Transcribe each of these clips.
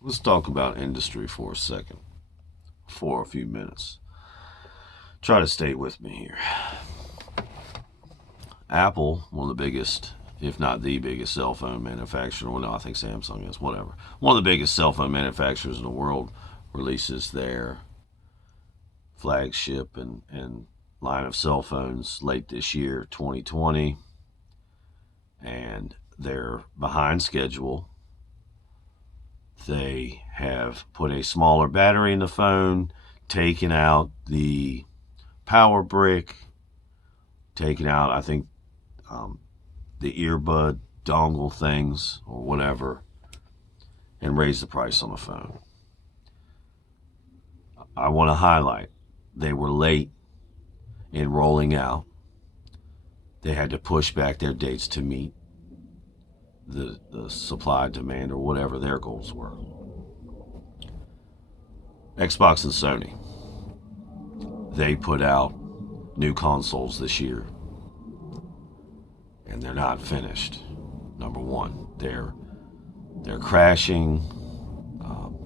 Let's talk about industry for a second, for a few minutes. Try to stay with me here. Apple, one of the biggest, if not the biggest cell phone manufacturer, well, no, I think Samsung is, whatever. One of the biggest cell phone manufacturers in the world releases their flagship and line of cell phones late this year, 2020, and they're behind schedule. They have put a smaller battery in the phone, taken out the power brick, taken out, I think, the earbud dongle things or whatever, and raised the price on the phone. I want to highlight they were late in rolling out. They had to push back their dates to meet the supply, demand, or whatever their goals were. Xbox and Sony, they put out new consoles this year, and they're not finished. Number one, they're crashing.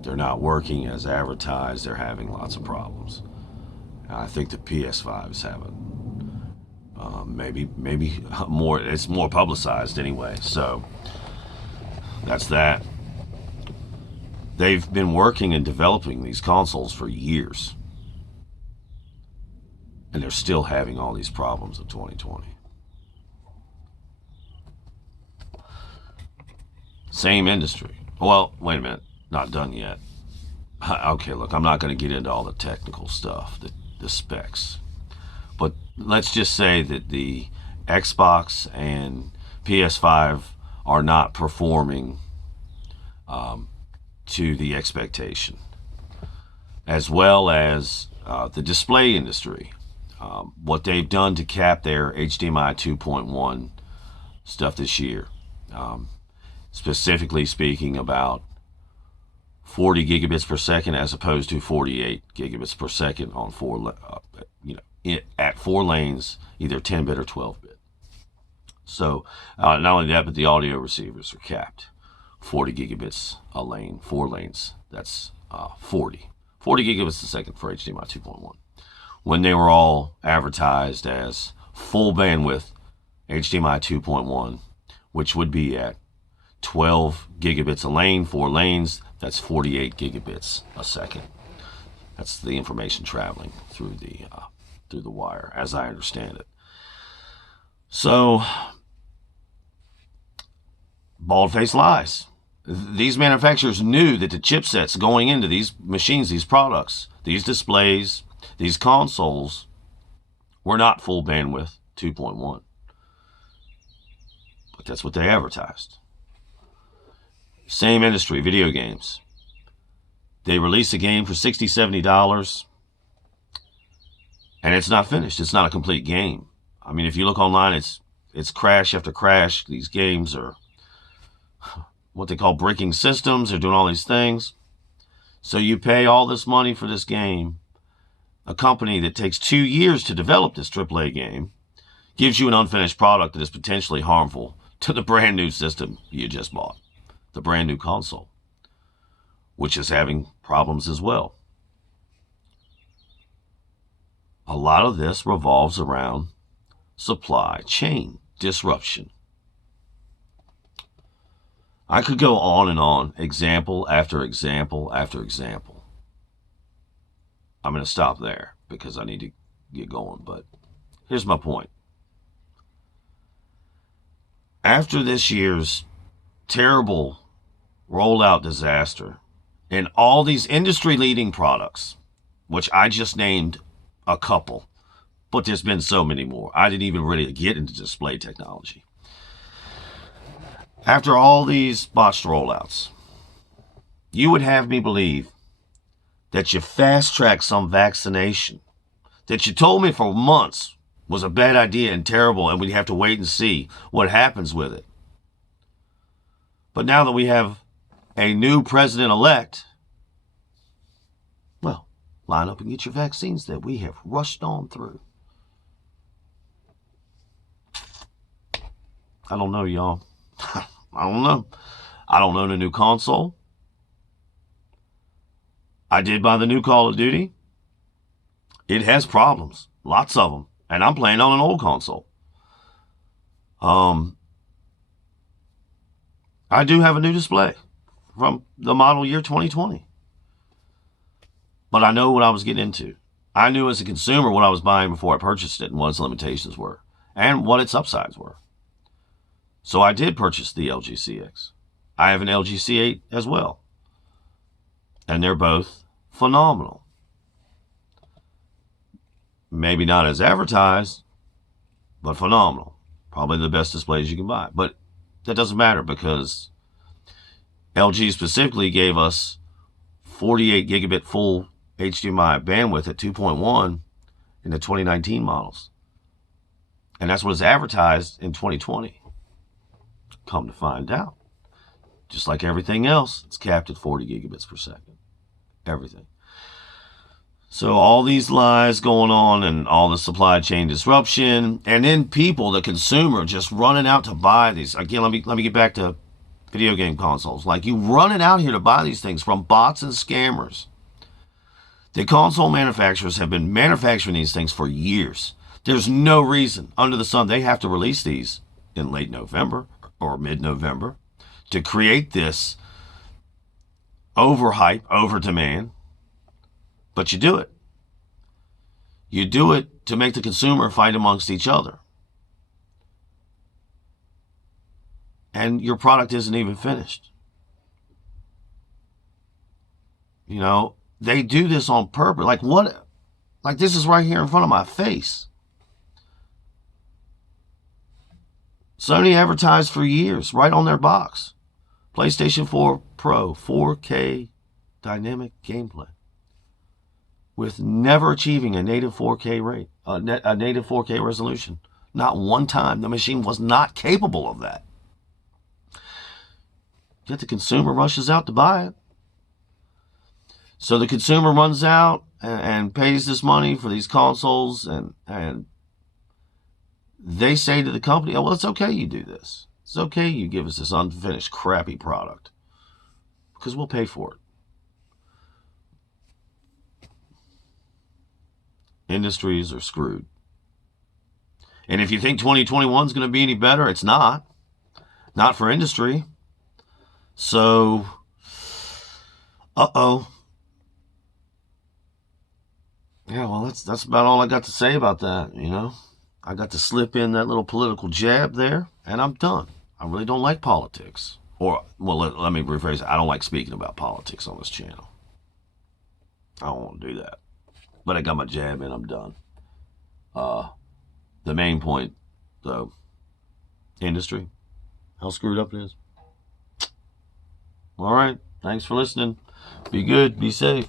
They're not working as advertised. They're having lots of problems. And I think the PS5 is having maybe more. It's more publicized anyway. So that's that. They've been working and developing these consoles for years, and they're still having all these problems in 2020. Same industry. Well, wait a minute. Not done yet. Okay, look, I'm not going to get into all the technical stuff, the specs. But let's just say that the Xbox and PS5 are not performing to the expectation, as well as the display industry. What they've done to cap their HDMI 2.1 stuff this year, specifically speaking about 40 gigabits per second as opposed to 48 gigabits per second on at four lanes, either 10-bit or 12-bit. So not only that, but the audio receivers are capped 40 gigabits a lane, four lanes. That's 40 gigabits a second for HDMI 2.1. When they were all advertised as full bandwidth HDMI 2.1, which would be at 12 gigabits a lane, four lanes, that's 48 gigabits a second. That's the information traveling through the wire, as I understand it. So, bald-faced lies. These manufacturers knew that the chipsets going into these machines, these products, these displays, these consoles were not full bandwidth 2.1. But that's what they advertised. Same industry, video games. They release a game for $60, $70, and it's not finished. It's not a complete game. I mean, if you look online, it's crash after crash. These games are what they call breaking systems. They're doing all these things. So you pay all this money for this game. A company that takes 2 years to develop this AAA game gives you an unfinished product that is potentially harmful to the brand new system you just bought, the brand new console, which is having problems as well. A lot of this revolves around supply chain disruption. I could go on and on, example after example after example. I'm going to stop there because I need to get going, but here's my point. After this year's terrible rollout disaster and all these industry-leading products, which I just named a couple, but there's been so many more. I didn't even really get into display technology. After all these botched rollouts, you would have me believe that you fast-tracked some vaccination that you told me for months was a bad idea and terrible, and we'd have to wait and see what happens with it. But now that we have a new president-elect, well, line up and get your vaccines that we have rushed on through. I don't know, y'all. I don't know. I don't own a new console. I did buy the new Call of Duty. It has problems, lots of them, and I'm playing on an old console. I do have a new display from the model year 2020. But I know what I was getting into. I knew as a consumer what I was buying before I purchased it and what its limitations were and what its upsides were. So I did purchase the LG CX. I have an LG C8 as well. And they're both phenomenal. Maybe not as advertised, but phenomenal. Probably the best displays you can buy. But that doesn't matter because LG specifically gave us 48 gigabit full HDMI bandwidth at 2.1 in the 2019 models. And that's what is advertised in 2020. Come to find out, just like everything else, it's capped at 40 gigabits per second. Everything. So all these lies going on and all the supply chain disruption, and then people, the consumer, just running out to buy these. Again, let me get back to video game consoles. Like, you running out here to buy these things from bots and scammers. The console manufacturers have been manufacturing these things for years. There's no reason under the sun they have to release these in late November or mid-November to create this overhype, over-demand. But you do it. You do it to make the consumer fight amongst each other. And your product isn't even finished. You know, they do this on purpose. Like, what? Like, this is right here in front of my face. Sony advertised for years, right on their box. PlayStation 4 Pro, 4K dynamic gameplay. With never achieving a native 4K rate, a native 4K resolution. Not one time. The machine was not capable of that. Yet the consumer rushes out to buy it. So the consumer runs out and pays this money for these consoles, and they say to the company, oh, well, it's okay you do this. It's okay you give us this unfinished, crappy product because we'll pay for it. Industries are screwed. And if you think 2021 is going to be any better, it's not. Not for industry. So, yeah, well, that's about all I got to say about that, you know. I got to slip in that little political jab there, and I'm done. I really don't like politics. Or, well, let me rephrase it. I don't like speaking about politics on this channel. I don't want to do that. But I got my jab in, I'm done. The main point, though, industry, how screwed up it is. All right, thanks for listening. Be good, be safe.